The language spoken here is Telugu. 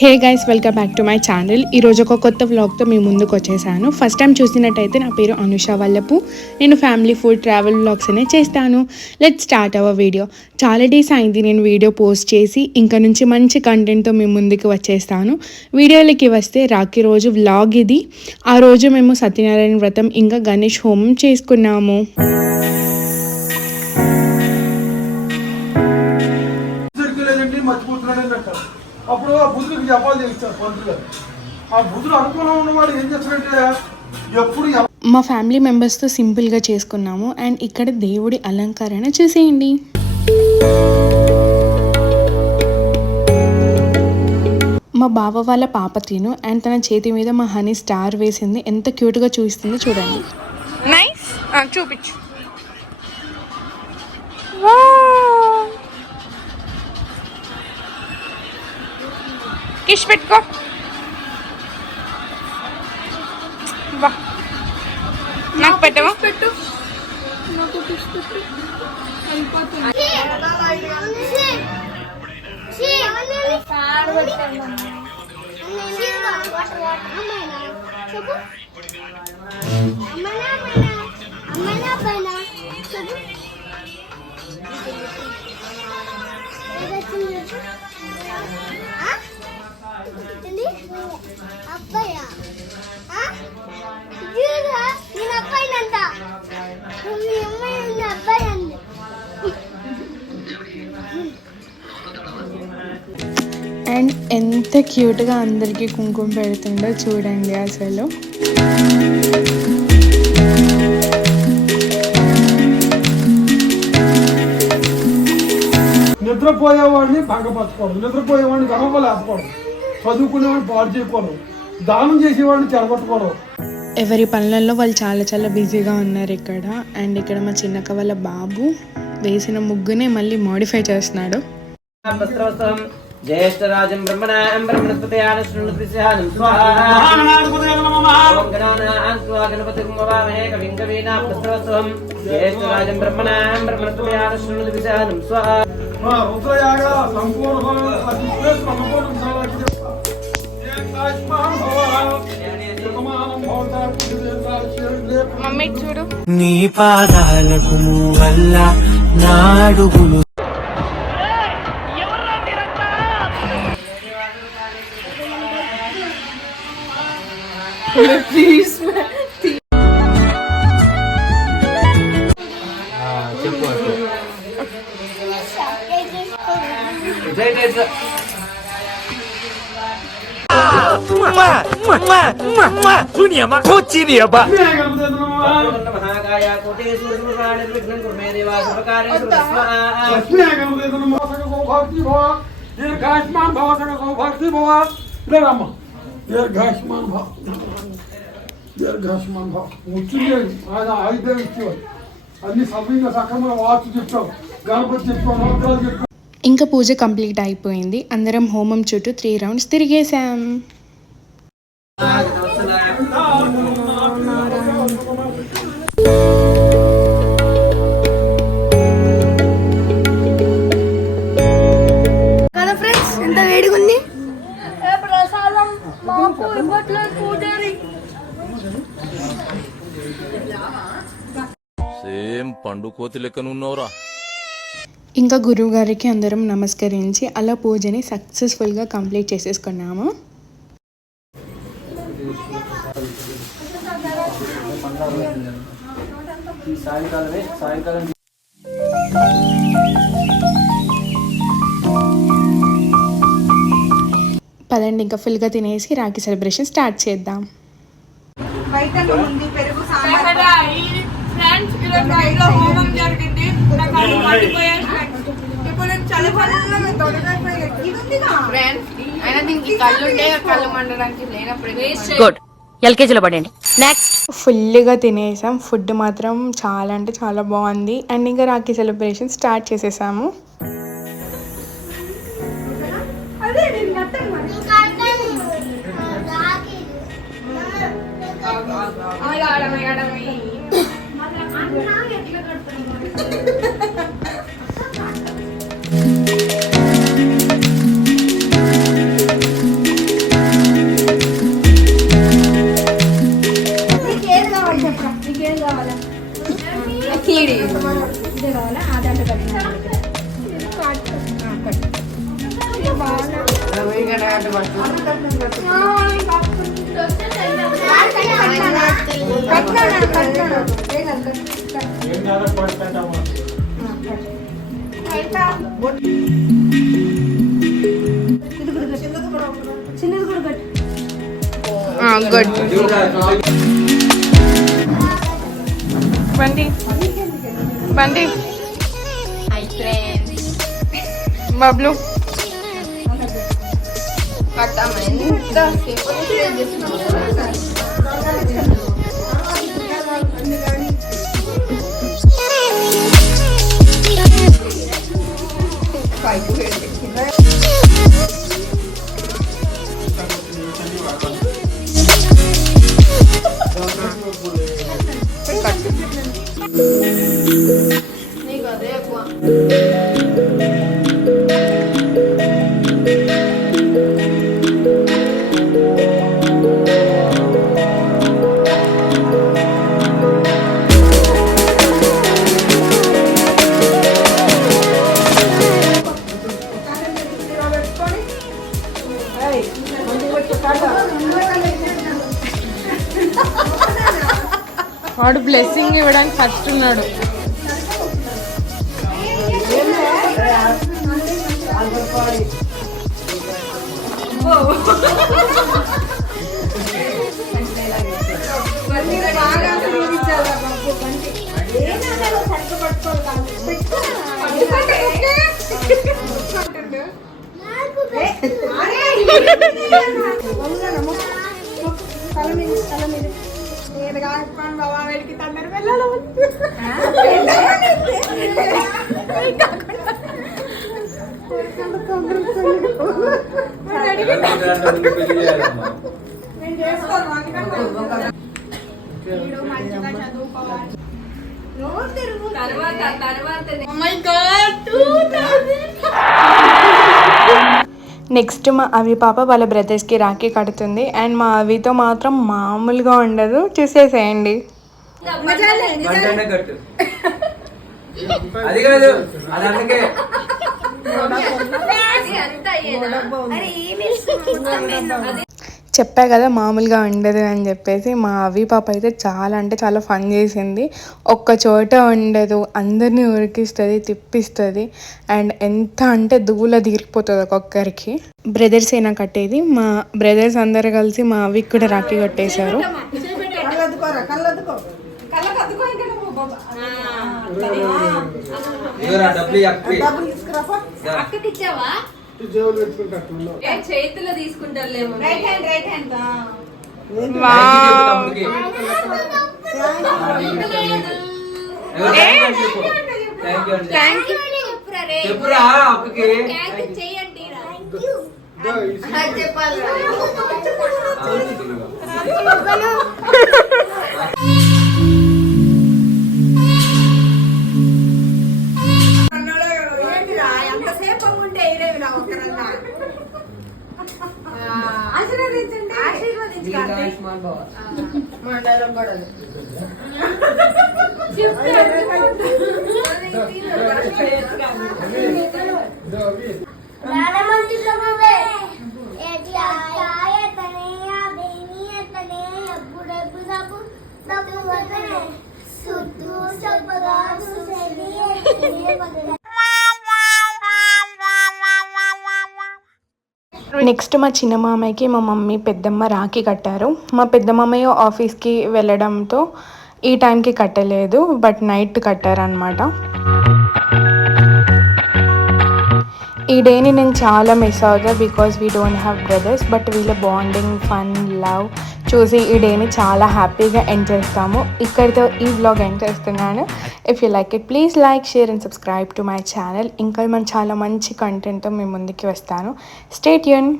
Hey guys, welcome back to my channel. ఈరోజు ఒక కొత్త వ్లాగ్తో మీ ముందుకు వచ్చేసాను. ఫస్ట్ టైం చూసినట్టయితే నా పేరు అనుష వల్లపు. నేను ఫ్యామిలీ ఫుడ్ ట్రావెల్ వ్లాగ్స్ అనే చేస్తాను. Let's start our video. చాలా డేస్ అయింది నేను వీడియో పోస్ట్ చేసి. ఇంకా నుంచి మంచి కంటెంట్తో మీ ముందుకు వచ్చేస్తాను. వీడియోలకి వస్తే రాఖీ రోజు వ్లాగ్ ఇది. ఆ రోజు మేము సత్యనారాయణ వ్రతం ఇంకా గణేష్ హోమం చేసుకున్నాము. అప్పుడు ఆ బుద్ధుడికి జపాలు చేయిస్తారు పంతులు గారు. ఆ బుద్ధుడు అనుకూలం ఉన్నవాడు ఏం చేస్తాడంటే ఎప్పుడు మా ఫ్యామిలీ మెంబర్స్తో సింపుల్గా చేసుకున్నాము. అండ్ ఇక్కడ దేవుడి అలంకరణ చూసేయండి. మా బావ వాళ్ళ పాప తిను అండ్ తన చేతి మీద మా హనీ స్టార్ వేసింది. ఎంత క్యూట్గా చూస్తుందో చూడండి. నైస్, చూపించు. కిష్ పెట్టుకో. వా, నాకు పెట్టవా? పెట్టు. నాకు కిష్ పెట్టు. అండ్ ఎంత క్యూట్గా అందరికీ కుంకుమ పెడుతుండో చూడండి. అసలు నిద్రపోయేవాడిని భంగపరచుకోవడం, నిద్రపోయేవాడిని గర్వంగా లేకపోవడం, చదువుకునేవాడిని పాడు చేయకపోవడం, దానం చేసేవాడిని చెడగొట్టుకోవడం. ఎవరి పనులలో వాళ్ళు చాలా చాలా బిజీగా ఉన్నారు ఇక్కడ. అండ్ ఇక్కడ మా చిన్నక్క వాళ్ళ బాబు వేసిన ముగ్గునే మళ్ళీ మోడిఫై చేస్తున్నాడు. జ్యేష్ఠరాజం బ్రహ్మణాం బ్రహ్మణస్పతయాన శృణుతిస్యానం స్వాహా ఓం గణానాం స్వాహా గణపతిం వవామహే కవిం కవీనామస్తవస్వం జ్యేష్ఠరాజం బ్రహ్మణాం బ్రహ్మణస్పతయాన శృణుతిస్యానం స్వాహా రుద్రయాగ సంపూర్ణ మమ్మీ చూడు. నీ పాదాలకు వల్ల నా అడుగులు దీర్ఘాయుష్మాన్ భవ సకల సౌభాగ్య భవ. రమ్మ దీర్ఘాయుష్మాన్ భవ, దీర్ఘాయుష్మాన్ భవ. వచ్చింది ఆయన ఆయుధం ఇచ్చేవాడు. అన్ని సవ్యంగా సక్రమంగా వాచు చెప్పావు, గణపతి చెప్పావు, మంత్రాలు చెప్పావు. ఇంకా పూజ కంప్లీట్ అయిపోయింది. అందరం హోమం చుట్టూ 3 రౌండ్స్ తిరిగేసాం. కదా ఫ్రెండ్స్, ఎంత వేడిగా ఉంది. ప్రసాదం మాకు ఇవ్వట్లేదు పూజారి. సేమ్ పండు కోతి లెక్కనున్నోరా. ఇంకా గురువు గారికి అందరం నమస్కరించి అలా పూజని సక్సెస్ఫుల్గా కంప్లీట్ చేసేసుకున్నాము. పదండి, ఇంకా ఫుల్గా తినేసి రాఖీ సెలబ్రేషన్ స్టార్ట్ చేద్దాం. గుడ్, ఎల్కేజీలో పడండి. నెక్స్ట్ ఫుల్గా తినేసాం. ఫుడ్ మాత్రం చాలా అంటే చాలా బాగుంది. అండ్ ఇంకా రాఖీ సెలబ్రేషన్ స్టార్ట్ చేసేసాము. గుడ్ బండి బండి బబ్లు వాడు బ్లెస్సింగ్ ఇవ్వడానికి ఫస్ట్ ఉన్నాడు. నెక్స్ట్ మా అవి పాప వాళ్ళ బ్రదర్స్కి రాఖీ కడుతుంది. అండ్ మా అవితో మాత్రం మామూలుగా ఉండదు, చూసేసేయండి. అది కాదు అది అందుకే చెప్పా కదా మామూలుగా ఉండదు అని చెప్పేసి. మా అవి పాప అయితే చాలా అంటే చాలా ఫన్ చేసింది. ఒక్క చోట ఉండదు, అందరినీ ఉరికిస్తుంది, తిప్పిస్తుంది. అండ్ ఎంత అంటే దూల తీరిపోతుంది ఒక్కొక్కరికి. బ్రదర్స్ అయినా కట్టేది. మా బ్రదర్స్ అందరు కలిసి మా అవికి కూడా రాఖీ కట్టేశారు. చేతిలో తీసుకుంటారులేమో. చెప్పురా అక్కకి చెప్పాలి. నెక్స్ట్ మా చిన్న మామయ్యకి మా మమ్మీ పెద్దమ్మ రాఖీ కట్టారు. మా పెద్ద మామయ్య ఆఫీస్కి వెళ్ళడంతో ఈ టైంకి కట్టలేదు, బట్ నైట్ కట్టారనమాట. ఈ డేని నేను చాలా మిస్ అవుతా because we don't have brothers. But వీళ్ళ బాండింగ్, ఫన్, లవ్ చూసి ఈ డేని చాలా హ్యాపీగా ఎండ్ చేస్తాము. ఇక్కడితో ఈ వ్లాగ్ ఎండ్ చేస్తున్నాను. If you like it please like, share and subscribe to my channel. ఇంకా మనం చాలా మంచి కంటెంట్తో మీ ముందుకి వస్తాను. Stay tune.